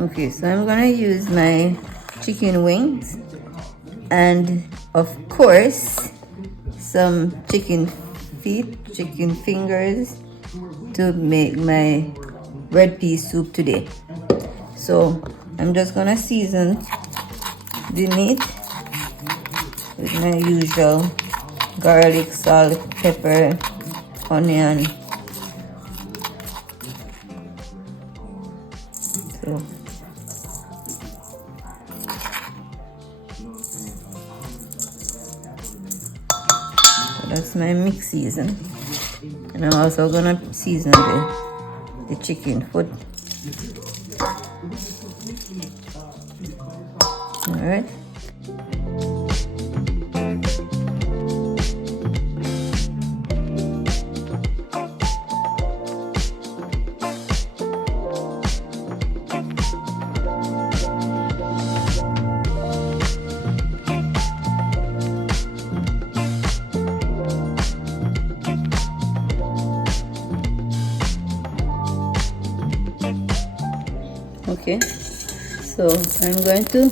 Okay, so I'm gonna use my chicken wings and of course some chicken feet, chicken fingers to make my red pea soup today. So I'm just gonna season the meat with my usual garlic, salt, pepper, onion. So that's my mix season. And I'm also gonna season the chicken foot. Alright. Okay, so I'm going to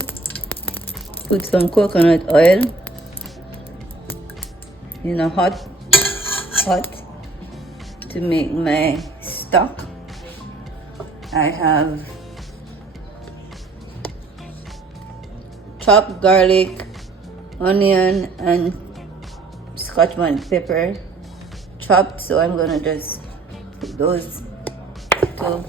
put some coconut oil in a hot to make my stock. I have chopped garlic, onion, and Scotch bonnet pepper chopped, so I'm gonna just put those two.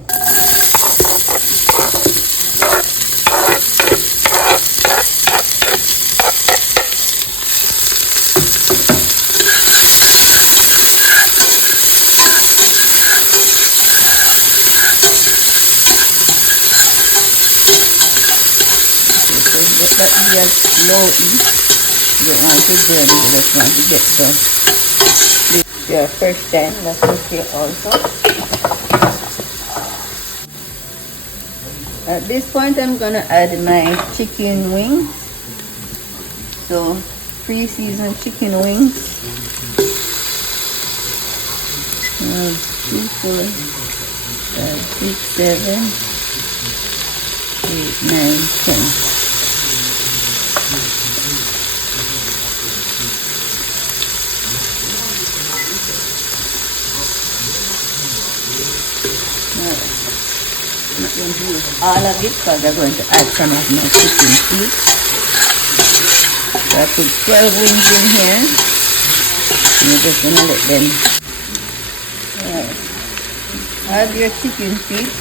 That be a slow eat. You don't want to burn, you just want to get done. This is your first time, that's okay also. At this point I'm gonna add my chicken wings. So pre-seasoned chicken wings. 2, 4, 5, 6, 7, 8, 9, 10. I'm not going to use all of it because I'm going to add some of my chicken feet. So I put 12 wings in here. And you're just going to let them. Alright. Add your chicken feet.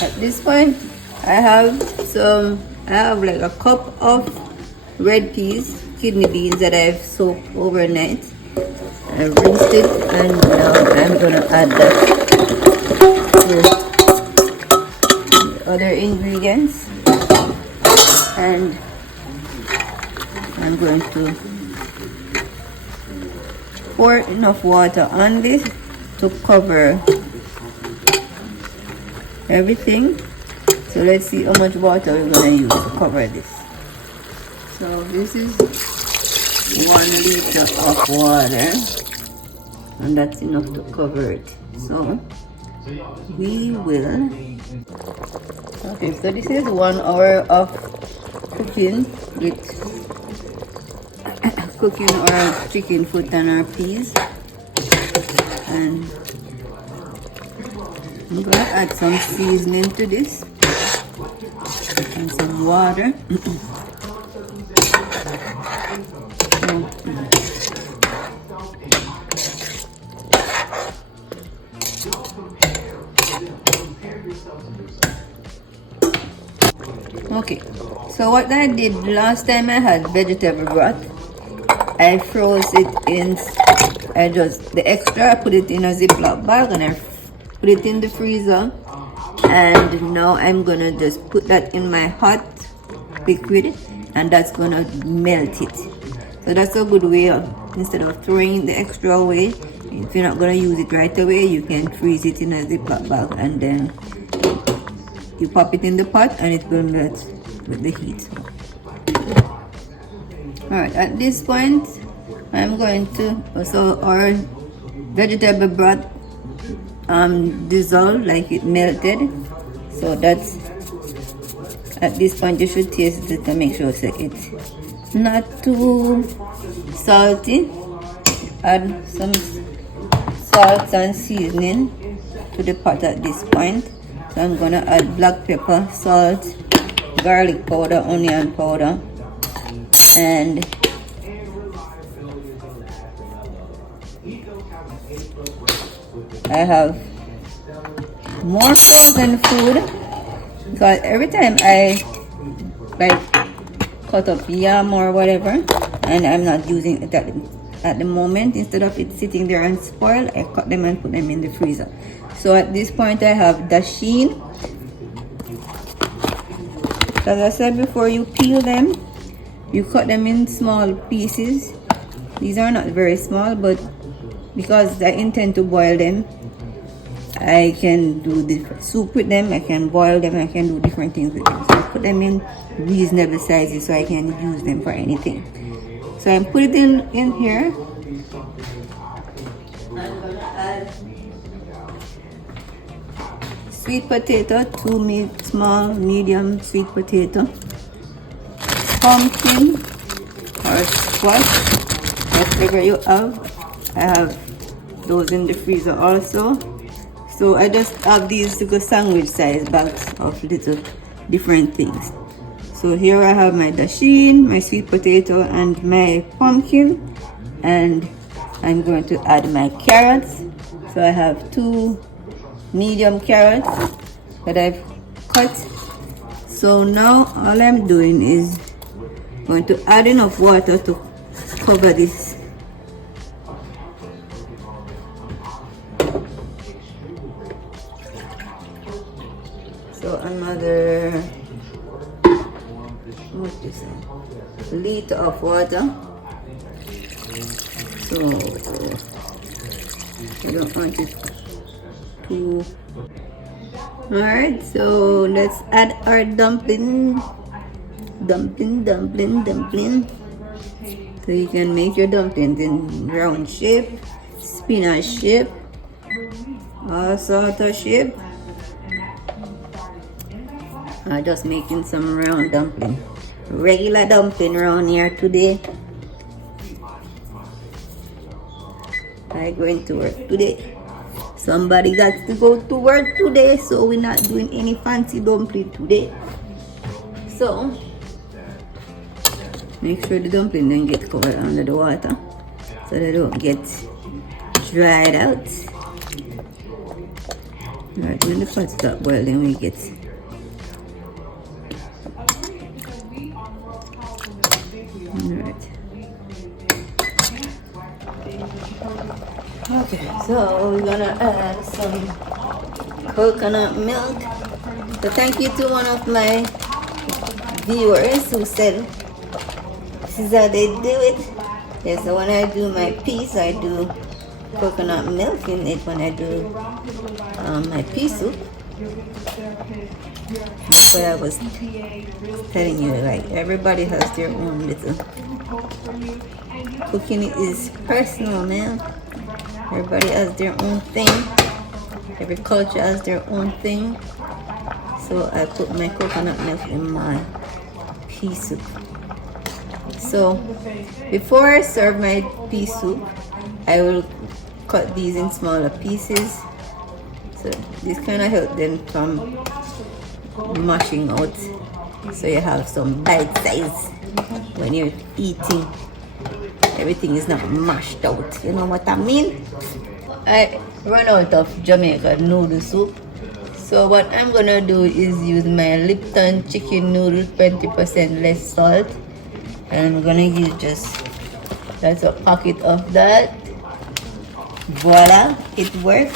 At this point, I have like a cup of red peas, kidney beans that I've soaked overnight. I've rinsed it, and now I'm gonna add that to the other ingredients, and I'm going to pour enough water on this to cover everything. So let's see how much water we're gonna use to cover this. So this is 1 liter of water, and that's enough to cover it. So we will. Okay, so this is 1 hour of cooking with cooking our chicken foot and our peas, and I'm going to add some seasoning to this and some water. Okay, so what I did last time I had vegetable broth, I froze it in, the extra I put it in a Ziploc bag and I put it in the freezer, and now I'm gonna just put that in my hot liquid, and that's gonna melt it. So that's a good way of, instead of throwing the extra away, If you're not gonna use it right away, you can freeze it in a Ziploc bag and then you pop it in the pot and it will melt with the heat. Alright, at this point I'm going to also our vegetable broth dissolve, like it melted. So that's, at this point you should taste it to make sure it's not too salty. Add some salt and seasoning to the pot at this point. So I'm gonna add black pepper, salt, garlic powder, onion powder, and I have more frozen food because every time I like cut up yam or whatever and I'm not using it at the moment, instead of it sitting there and spoil, I cut them and put them in the freezer. So at this point I have Dasheen. As I said before, you peel them, you cut them in small pieces. These are not very small, but because I intend to boil them, I can do the soup with them, I can boil them, I can do different things with them. So I put them in reasonable sizes so I can use them for anything. So I put it in here. I'm gonna add sweet potato, two small, medium sweet potato, pumpkin or squash, whatever you have. I have those in the freezer also. So I just have these little sandwich size bags of little different things. So here I have my Dasheen, my sweet potato, and my pumpkin, and I'm going to add my carrots. So I have 2 medium carrots that I've cut. So now all I'm doing is going to add enough water to cover this. So another, what's this, liter of water. So I don't want it too. Alright, so let's add our dumpling. So you can make your dumplings in round shape, spinach shape, all sort of shape. I'm just making some round dumpling, regular dumpling around here today. I'm going to work today. Somebody got to go to work today, so we're not doing any fancy dumpling today. So make sure the dumpling don't get covered under the water so they don't get dried out. Alright, when the pot stop boiling, we get alright. Okay, so we're gonna add some coconut milk. So thank you to one of my viewers who said this is how they do it. Yeah, so when I do my piece, I do coconut milk in it when I do my pea soup. That's what I was telling you, like everybody has their own little, cooking is personal, man. Everybody has their own thing. Every culture has their own thing. So I put my coconut milk in my pea soup. So before I serve my pea soup, I will cut these in smaller pieces. So this kind of helps them from mashing out. So you have some bite size when you're eating. Everything is not mashed out. You know what I mean? I run out of Jamaican noodle soup. So what I'm gonna do is use my Lipton chicken noodle, 20% less salt. And I'm gonna use that's a pocket of that. Voila, it works.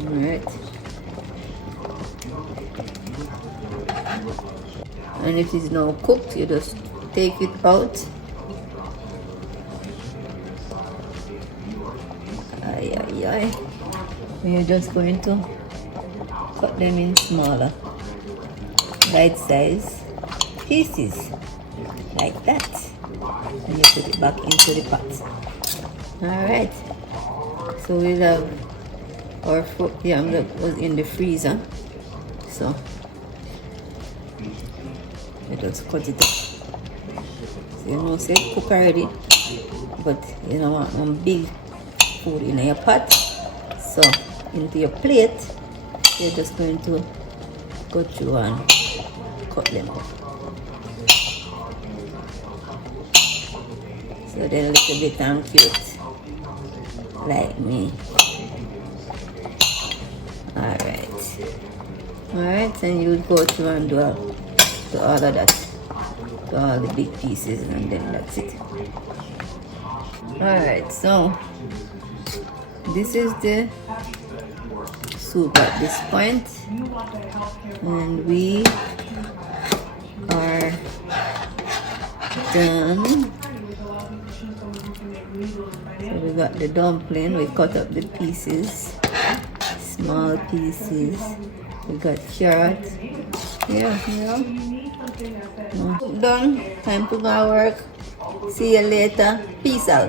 Alright. And if it's now cooked, you just take it out. Ay, ay, ay. And you're just going to cut them in smaller, bite-sized pieces, like that. And you put it back into the pot. Alright. So we'll have our yam that was in the freezer. So let us cut it up. So you know, say cook already, but you don't want one big food in your pot. So into your plate, you're just going to go through and cut them up. So they're a little bit cute, like me. Alright, and you would go through and do all of that, do all the big pieces, and then that's it. Alright, so this is the soup at this point, and we are done. So we got the dumpling, we cut up the pieces, small pieces. We got carrot. Yeah. Done. Time to go work. See you later. Peace out.